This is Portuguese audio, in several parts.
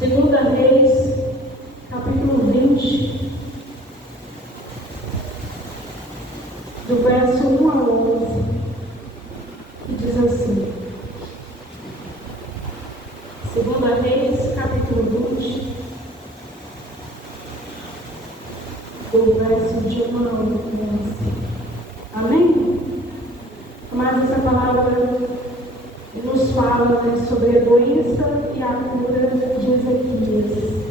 Segunda Reis, capítulo 20, do verso 1 a 11, que diz assim. Segunda Reis, capítulo 20, do verso de 1 a 11. Amém? Mas essa palavra nos fala, né, sobre a doença e a cura de Ezequias.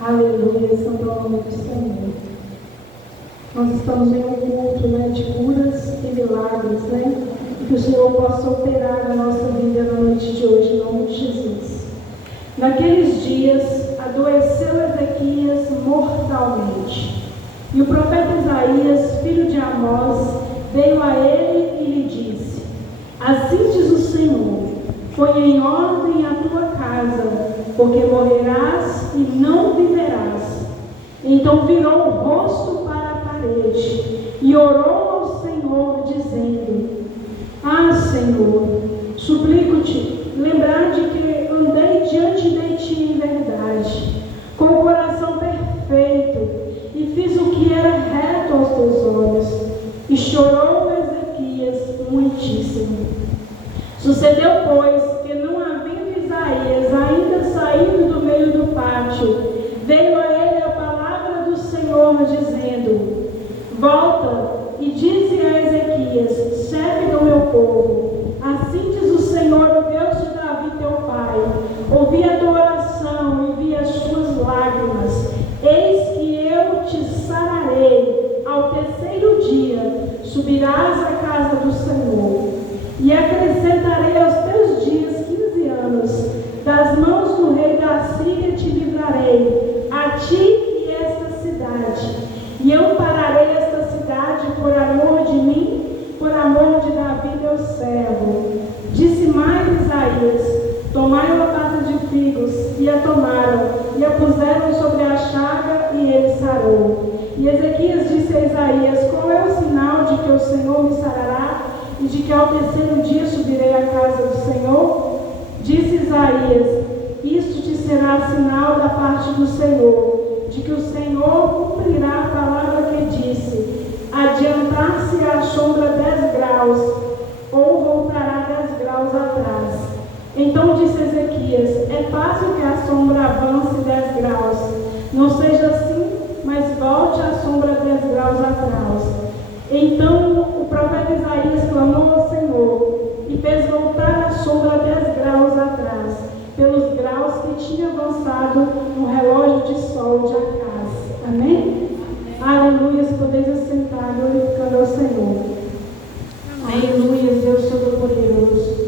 Aleluia, santo nome do Senhor. Nós estamos em um culto, né, de curas e milagres, né? E que o Senhor possa operar na nossa vida na noite de hoje, em nome de Jesus. Naqueles dias, adoeceu Ezequias mortalmente. E o profeta Isaías, filho de Amós, veio a ele e lhe disse: Assim diz o Senhor, põe em ordem a tua casa, porque morrerás e não viverás. Então virou o rosto para a parede e orou ao Senhor, dizendo: Ah, Senhor, suplico-te, lembrar de que andei diante de ti em verdade, com o coração perfeito, e fiz o que era reto aos teus olhos. E chorou Ezequias muitíssimo. Sucedeu, pois, que não havendo Isaías ainda saído do meio do pátio, veio a ele a palavra do Senhor, dizendo: Volta e dize a Ezequias, chefe do meu povo, assim diz o Senhor, o Deus de Davi teu pai: ouvi a tua oração e vi as tuas lágrimas. Eis que eu te sararei. Ao terceiro dia subirás à casa do Senhor, e acrescentarei aos teus dias 15 anos. Das mãos do rei da Síria te livrarei, a ti e esta cidade. E eu pararei esta cidade por amor de mim, por amor de Davi teu servo. Disse mais Isaías: Tomai uma pasta de figos. E a tomaram, e a puseram sobre a chaga, e ele sarou. E Ezequias disse a Isaías: Qual é o sinal de que o Senhor me sarará, e de que ao terceiro dia subirei à casa do Senhor? Disse Isaías: Isto te será sinal da parte do Senhor, de que o Senhor cumprirá a palavra que disse: adiantar-se a sombra 10 graus, ou voltará 10 graus atrás. Então disse Ezequias: É fácil que a sombra avance 10 graus. Não seja assim, mas volte a sombra 10 graus atrás. Então o profeta Isaías clamou ao Senhor e fez voltar a sombra 10 graus atrás, pelos graus que tinha avançado no relógio de sol de Acaz. Amém? Aleluia, podeis assentar, glorificando ao Senhor. Aleluia, Deus Todo-Poderoso.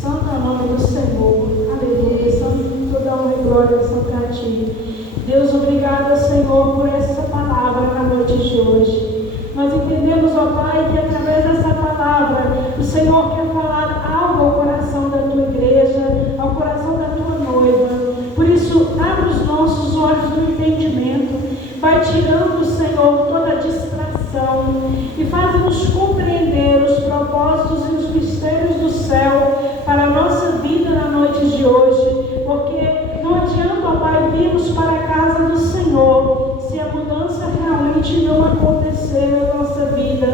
Santo é o nome do Senhor. Aleluia, santo, toda honra e glória são para ti. Deus, obrigado, Senhor, por essa palavra na noite de hoje. Nós entendemos, ó Pai, que através dessa palavra o Senhor quer falar algo ao coração da tua igreja, ao coração da tua noiva. Por isso, abre os nossos olhos do entendimento, vai tirando, Senhor, toda a distração e faz-nos compreender os propósitos e os mistérios do céu para a nossa vida na noite de hoje, porque não adianta, ó Pai, virmos para a casa do Senhor se a mudança realmente não acontecer na nossa vida.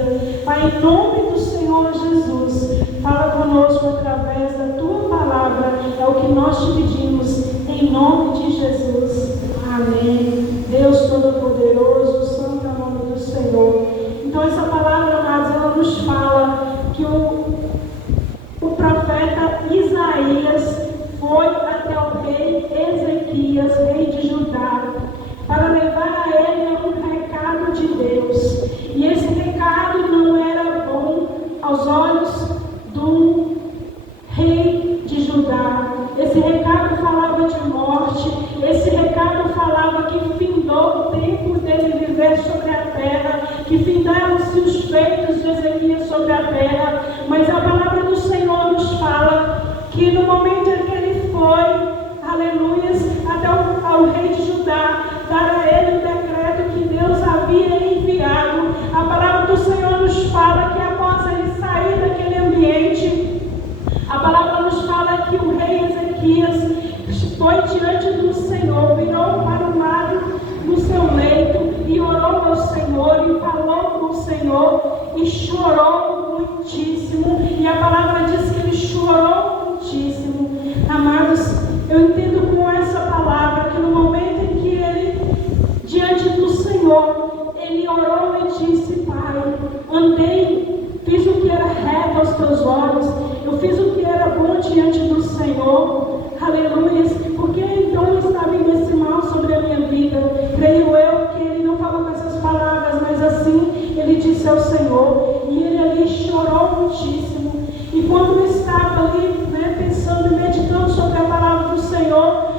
Pai, em nome do Senhor Jesus, fala conosco através da tua palavra, é o que nós te pedimos, em nome de Jesus. Amém. Deus Todo-Poderoso, santo é o nome do Senhor. Então essa palavra, amados, ela nos fala que o profeta Isaías foi até o rei Ezequias, rei de Judá, para levar a ele um recado de Deus. E esse recado não era bom aos olhos do rei de Judá. Esse recado falava de morte, esse recado falava que findou o tempo dele viver sobre a terra, que findaram-se os feitos de Ezequias sobre a terra. Mas a palavra do Senhor nos fala que no momento em que ele foi, aleluia, até ao rei de Judá, dar a ele o decreto que Deus havia enviado, a palavra do Senhor nos fala que após ele sair daquele ambiente, a palavra nos fala que o rei Ezequias foi diante do Senhor Senhor, virou para o lado do seu leito e orou ao Senhor e falou com o Senhor e chorou muitíssimo. E a palavra diz que ele chorou muitíssimo. Amados, eu entendo com essa palavra que no momento em que ele, diante do Senhor, ele orou e disse: Pai, andei, fiz o que era reto aos teus olhos, eu fiz o que era bom diante do Senhor, aleluia, porque então está vindo esse mal sobre a minha vida. Creio eu que ele não falou com essas palavras, mas assim ele disse ao Senhor, e ele ali chorou muitíssimo. E quando estava ali, pensando e meditando sobre a palavra do Senhor,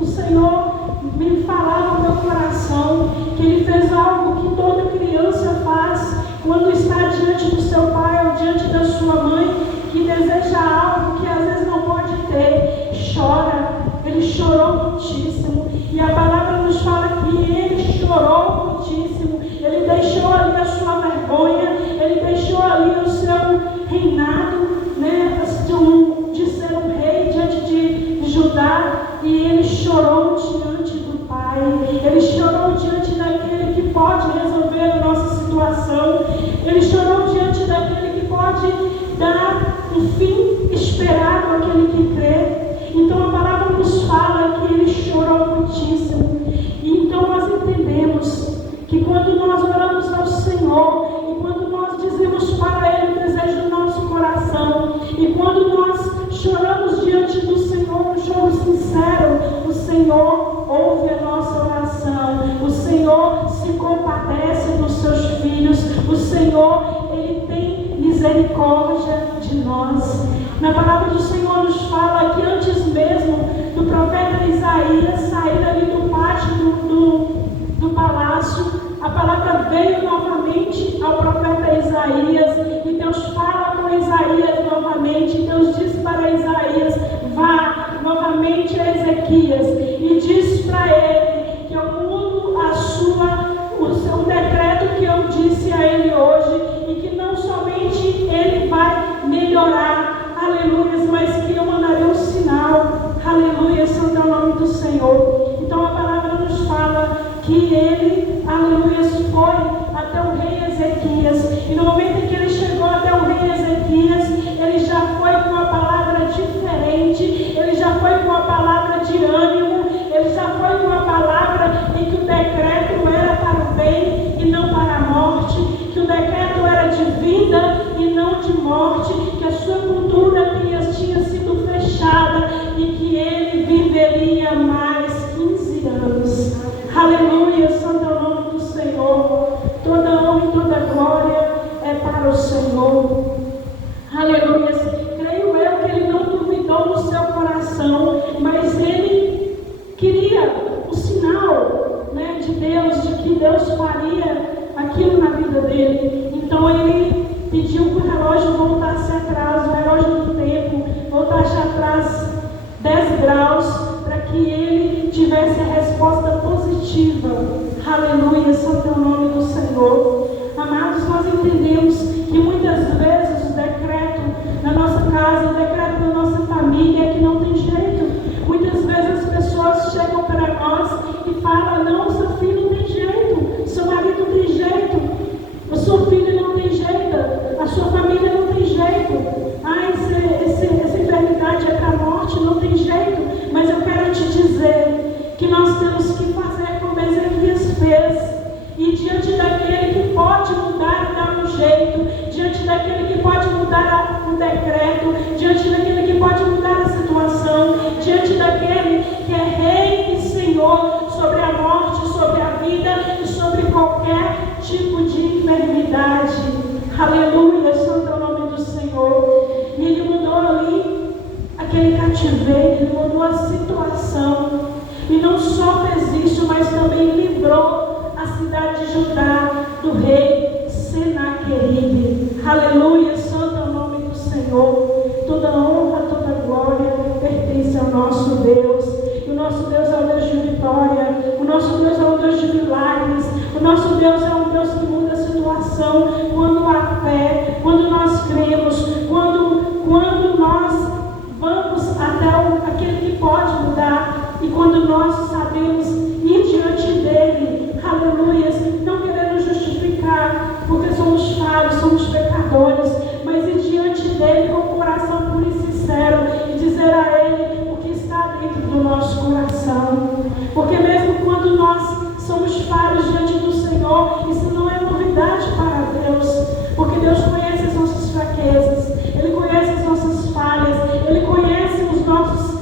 o Senhor me falava no meu coração que ele fez algo que toda criança faz quando está diante do seu pai ou diante da sua mãe, que deseja algo que às vezes não pode ter, chora. Ele chorou muitíssimo, e a palavra nos fala que ele chorou muitíssimo. Ele deixou ali a sua vergonha, ele deixou ali o seu reinado, de ser um rei diante de Judá, e ele chorou diante do Pai. Ele chorou diante daquele que pode resolver a nossa situação. Ele chorou diante daquele que pode dar um fim esperado àquele que crê. Então a palavra nos fala que ele chorou muitíssimo. E então nós entendemos que quando nós oramos ao Senhor, e quando nós dizemos para Ele o desejo do nosso coração, e quando nós choramos diante do Senhor, um choro sincero, o Senhor ouve a nossa oração, o Senhor se compadece dos seus filhos, o Senhor, Ele tem misericórdia de nós. Na palavra do Senhor nos fala que antes mesmo do profeta Isaías sair ali do pátio do palácio, a palavra veio novamente ao profeta Isaías, e Deus fala com Isaías novamente. Deus diz para Isaías: vá novamente a Ezequias e diz para ele que eu mudo o seu decreto que eu disse a ele hoje, e que não somente ele vai melhorar, aleluia, mas que eu mandarei um sinal, aleluia, santo é o nome do Senhor. Então a palavra nos fala que ele, aleluia, foi até o rei Ezequias, e no momento em que ele chegou até o rei Ezequias, ele já foi com uma palavra diferente, ele já foi com uma palavra de ânimo, ele já foi com uma palavra em que o decreto era para o bem e não para a morte, que o decreto era de vida e não de morte, que a sua cultura tinha sido fechada e que ele viveria mais 15 anos. Aleluia, santo é o nome do Senhor. Toda honra e toda glória é para o Senhor. Aleluia. Creio eu que ele não duvidou no seu coração, mas ele queria o sinal, de Deus, de que Deus faria aquilo na vida dele. Então ele pediu que o relógio voltasse atrás, o relógio do tempo voltasse atrás 10 graus, para que ele tivesse a resposta positiva. Aleluia, santo é o nome do Senhor. Amados, nós entendemos que muitas vezes o decreto na nossa casa, o decreto da nossa família é que não tem jeito. Muitas vezes as pessoas chegam para nós e falam: não, seu filho não tem jeito, seu marido não tem jeito, a sua filha não tem jeito, a sua família não tem jeito. Essa enfermidade é para a morte, não tem jeito. Mas eu quero te dizer que nós temos que fazer como Ezequias fez, e diante daquele que pode mudar e dar um jeito, diante daquele que pode mudar um decreto, diante daquele que pode mudar a situação, diante daquele que é Rei e Senhor sobre a morte, sobre a vida e sobre qualquer tipo de enfermidade. Aleluia, santo é o nome do Senhor. E ele mudou ali aquele cativeiro, ele mudou a situação. E não só fez isso, mas também livrou a cidade de Judá do rei Senaqueribe. Aleluia, santo é o nome do Senhor. Toda honra, toda glória pertence ao nosso Deus. E o nosso Deus é um Deus de vitória. O nosso Deus é um Deus de milagres. O nosso Deus é um Deus que muda a situação quando há fé, quando nós cremos, quando nós vamos até aquele que pode mudar, e quando nós sabemos coração. Porque mesmo quando nós somos falhos diante do Senhor, isso não é novidade para Deus. Porque Deus conhece as nossas fraquezas, Ele conhece as nossas falhas, Ele conhece os nossos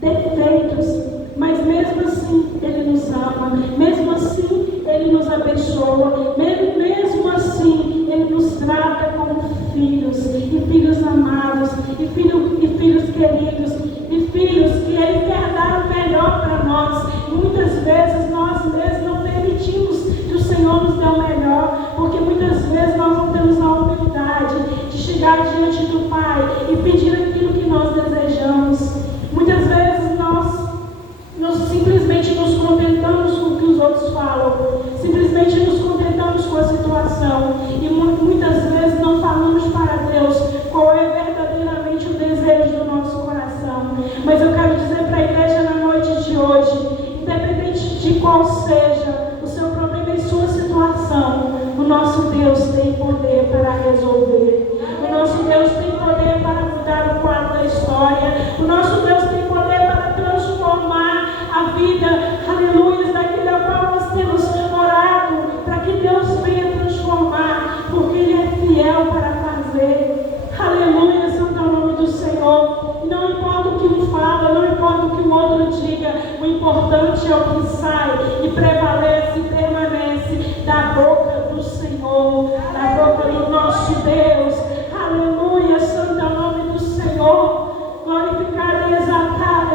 defeitos. Mas mesmo assim, Ele nos ama. Mesmo assim, Ele nos abençoa. Mesmo assim, Ele nos trata como filhos. E filhos amados. E filhos queridos. E filhos que Ele quer dar o melhor para nós. E muitas vezes nós mesmos não permitimos que o Senhor nos dê o melhor. Porque muitas vezes nós não temos a humildade de chegar diante do Pai e pedir aquilo que nós desejamos. Muitas vezes nós simplesmente nos contentamos com o que os outros falam, simplesmente nos contentamos com a situação e muitas vezes não falamos para Deus qual é verdadeiramente o desejo do nosso coração. Mas eu quero dizer para a igreja na noite de hoje, independente de qual seja o seu problema e sua situação, o nosso Deus tem poder para resolver. O nosso Deus tem poder para mudar o quadro da história. O nosso Deus tem poder para transformar a vida, aleluia, daquilo a qual nós temos orado, para que Deus venha transformar, porque Ele é fiel para fazer. Aleluia, santo é o nome do Senhor. E não importa o que um fala, não importa o que o outro diga, o importante é o que sai e prevalece e permanece da boca do Senhor, da boca do nosso Deus. Aleluia, santo é o nome do Senhor. Glorificado e exaltado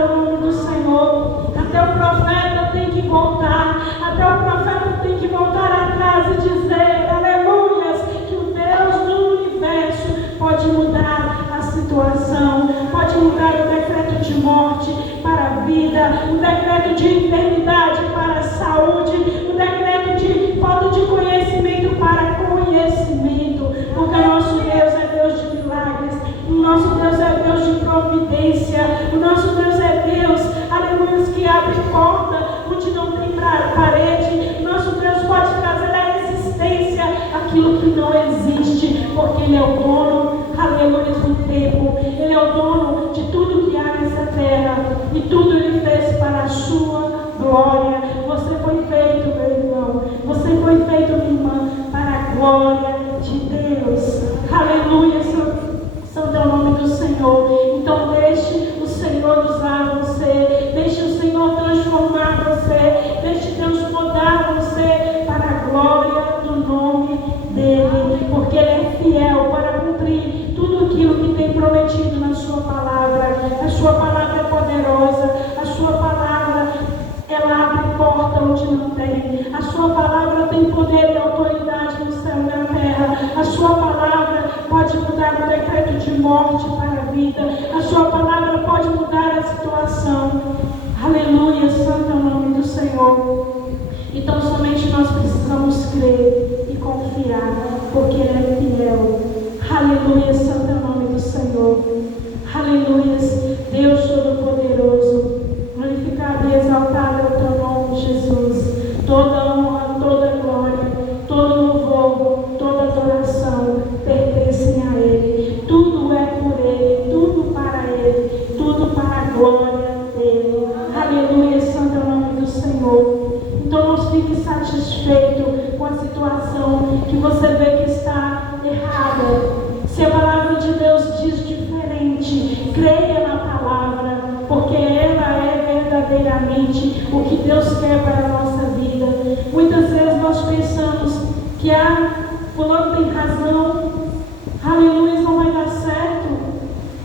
é o nome do Senhor. Até o profeta tem que voltar, até o profeta tem que voltar atrás e dizer, aleluias, que o Deus do universo pode mudar a situação, pode mudar o decreto de morte para a vida, o decreto de enfermidade para a saúde, o decreto de falta de conhecimento para conhecimento, porque o nosso Deus é Deus de milagres, o nosso Deus é Deus de providência, o nosso Deus é Deus, aleluia, que abre porta onde não tem parede. O nosso Deus pode trazer à existência aquilo que não existe, porque Ele é o dono, aleluia, do tempo, Ele é o dono de tudo que há nessa terra, e tudo Ele fez para a sua glória. Você foi feito, meu irmão, você foi feito, minha irmã, para a glória de Deus, aleluia, santo é o nome do Senhor. Então deixe o Senhor usar você, deixe o Senhor transformar você, deixe Deus mudar você para a glória do nome dEle, porque Ele é fiel para cumprir tudo aquilo que tem prometido na sua palavra. A sua palavra é poderosa, a sua palavra ela abre porta onde não tem, a sua palavra tem poder e autoridade no céu e na terra, a sua palavra pode mudar o decreto de morte para a vida, a sua palavra pode mudar a situação. Aleluia, santo é o nome do Senhor. Então somente nós precisamos crer e confiar, porque Ele é fiel. Aleluia, santo é o nome do Senhor. Aleluia, Deus Todo-Poderoso, glorificado e exaltado é o Teu nome, Jesus. Toda honra, toda glória, todo louvor, toda adoração pertencem a Ele. Tudo é por Ele, tudo para Ele, tudo para a glória dEle. Aleluia, santo é o nome do Senhor. Então não fique satisfeito com a situação que você vê que está errada. Se a palavra de Deus diz diferente, creia na palavra, porque ela é verdadeiramente o que Deus quer para a nossa vida. Muitas vezes nós pensamos que fulano tem razão, aleluia, não vai dar certo,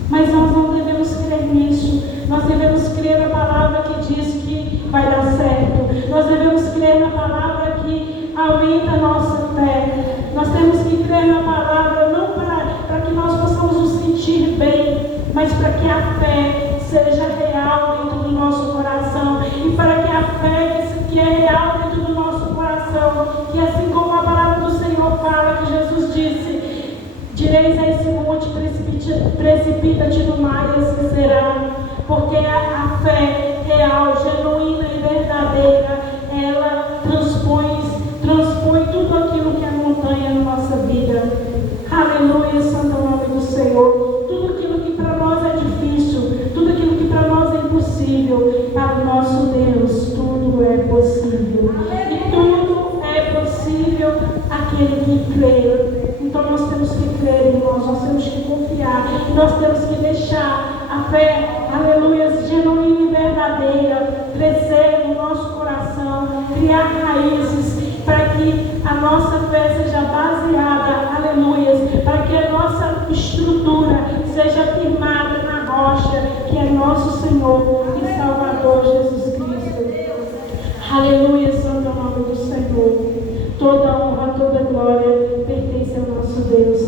mas nós não devemos crer nisso. Nós devemos crer na palavra que diz que vai dar certo. Nós devemos crer na palavra que aumenta a nossa fé. Nós temos que crer na palavra não para que nós possamos nos sentir bem, mas para que a fé seja real dentro do nosso coração, e para que a fé que é real dentro do nosso coração, que assim como a palavra do Senhor fala, que Jesus disse, direis a esse monte, precipita-te no mar e assim será, porque a fé real, genuína e verdadeira, ela transpõe tudo aquilo que é montanha na nossa vida. Aleluia, santo é o nome do Senhor. Tudo aquilo que para nós é difícil, tudo aquilo que para nós é impossível, para o nosso Deus tudo é possível. E tudo é possível aquele que crê. Então nós temos que crer, irmãos, nós temos que confiar, nós temos que deixar a fé, aleluia, genuína e verdadeira, crescer no nosso coração, criar raízes, para que a nossa fé seja baseada, aleluia, para que a nossa estrutura seja firmada na rocha, que é nosso Senhor e Salvador Jesus Cristo. Aleluia, santo é o nome do Senhor. Toda honra, toda glória pertence ao nosso Deus.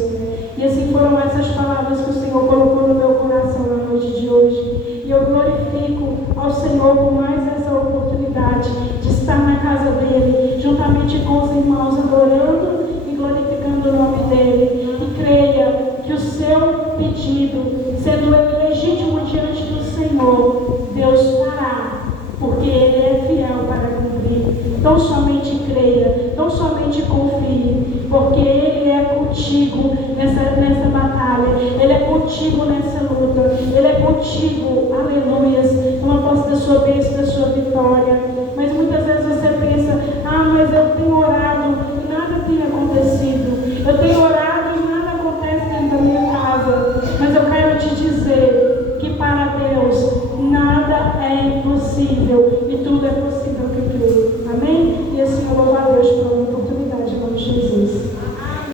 E assim foram essas palavras que o Senhor colocou no meu coração na noite de hoje. E eu glorifico ao Senhor por mais essa oportunidade de estar na casa dEle, juntamente com os irmãos, adorando e glorificando o nome dEle. E creia que o seu pedido, sendo ele legítimo diante do Senhor, Deus fará, porque Ele é fiel para cumprir. Não somente creia, não somente confie, porque Ele é contigo nessa batalha, Ele é contigo nessa luta, Ele é contigo, aleluias, uma posse da sua bênção, da sua vitória. Mas muitas vezes você pensa, mas eu tenho orado e nada tem acontecido, eu tenho orado e nada acontece dentro da minha casa. Mas eu quero te dizer que para Deus nada é impossível e tudo é possível que crê. Amém? E assim eu louvo a Deus por